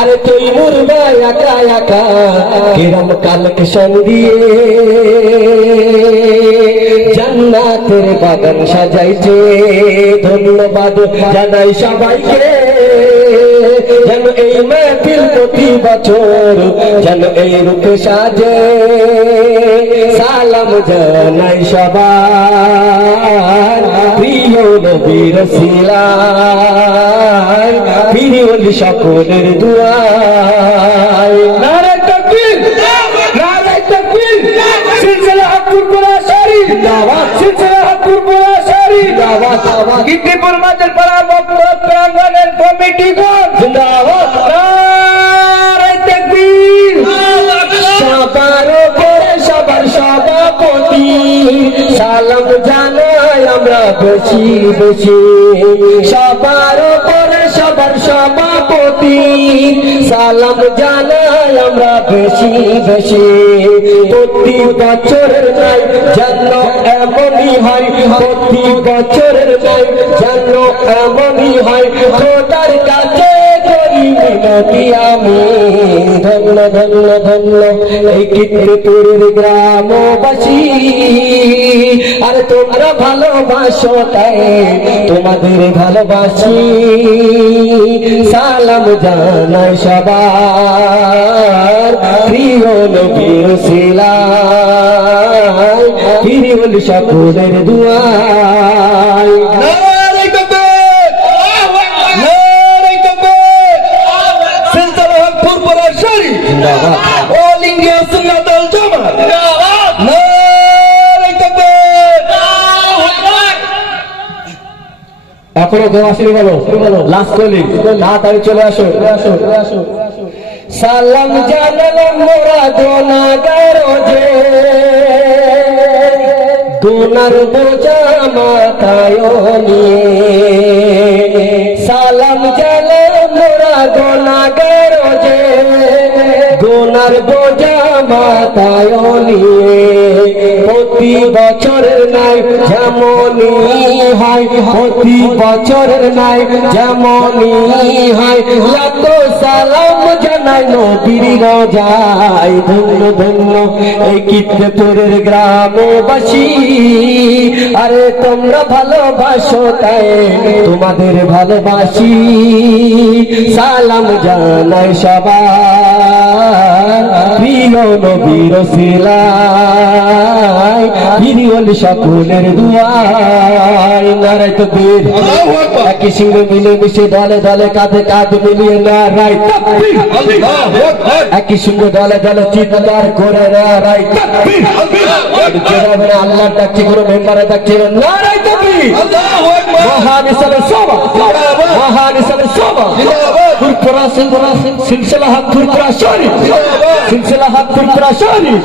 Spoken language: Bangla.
আরে তুই মুরবা একা একা কিরম কালেকশন দিয়ে জান্নাতের বাগান সাজাইছে। ধন্যবাদ জানাই সবাইকে, যেন এই মাহফিল প্রতি বছর যেন এই রূপে সাজে। সালাম জানাই সবার প্রিয় নবীর সিলায়, প্রিয় সকলের দুয়ায়। নারে তাকবীর, নারে তাকবীর, সিলসিলা হাকুর পুরা শরীফ দাওয়াত, সিলসিলা হাকুর পুরা শরীফ দাওয়াত। গিদ্দিপুর মাঝের পাড়া বক্ত প্রাঙ্গণের কমিটিগণ জিন্দাবাদ। নারে তাকবীর, সবার উপরে সবার সভাপতি সালাম জানাই আমরা বেশি বেশি। সবার উপরে সবার সভাপতি সালাম জানাই আমরা বেশি বেশি। প্রতি বছরের নাই যেন এমনই হয়, প্রতি বছরের নাই যেন এমনই হয়। খোদার কাছে করি মিনতি আমি, ধন্য ধন্য ধন্য এই কীর্তিপুরের গ্রামবাসী। আরে তোমরা ভালোবাসো তাই তোমাদের ভালোবাসি। সালাম জানাই সবার প্রিয় নবীর সিলায়, প্রিয় সকলের দুয়ায়। নারে তাকবীর, নারে তাকবীর, সিলসিলা হাকুর পুরা শরীফ জিন্দাবাদ। অল ইন্ডিয়া সুন্নাত ওয়াল জামাত জিন্দাবাদ। নারে তাকবীর, এখনো দোয়া শুরু বলো, লাস্ট কলিং তাড়াতাড়ি চলে আসো। সালাম জানালাম মোরা গুনাহগার যে, গুনার বোঝা মাথায় নিয়ে। সালাম জানালাম মোরা গুনাহগার যে, গুনার বোঝা মাথায় নিয়ে। প্রতি বছরের নাই যেমনই হয়, প্রতি বছরের নাই যেমনই হয়। লাখ সালাম জানাই নবীর রোজায়। ধন্য ধন্য এই কীর্তিপুরের গ্রামবাসী। আরে তোমরা ভালোবাসো তাই তোমাদের ভালোবাসি। সালাম জানাই সবার প্রিয় নবীর সিলায়, প্রিয় সকলের দুয়ায়। নারে তাকবীর, একই সঙ্গে মিলে মিশে দলে দলে কাঁধে কাঁধ মিলিয়ে নারায় তাকবীর, একই সঙ্গে দলে দলে চিৎকার করে নারায় তাকবীর। আল্লাহ ডাকছে, কোনো মেম্বারে ডাকছে নারায় তাকবীর। মহান ইসলামের সভা, মহান ইসলামের সভা ফুরফুরা সিলসিলা হাকুর পুরা শরীফ, সিলসিলা হাকুর পুরা শরীফ।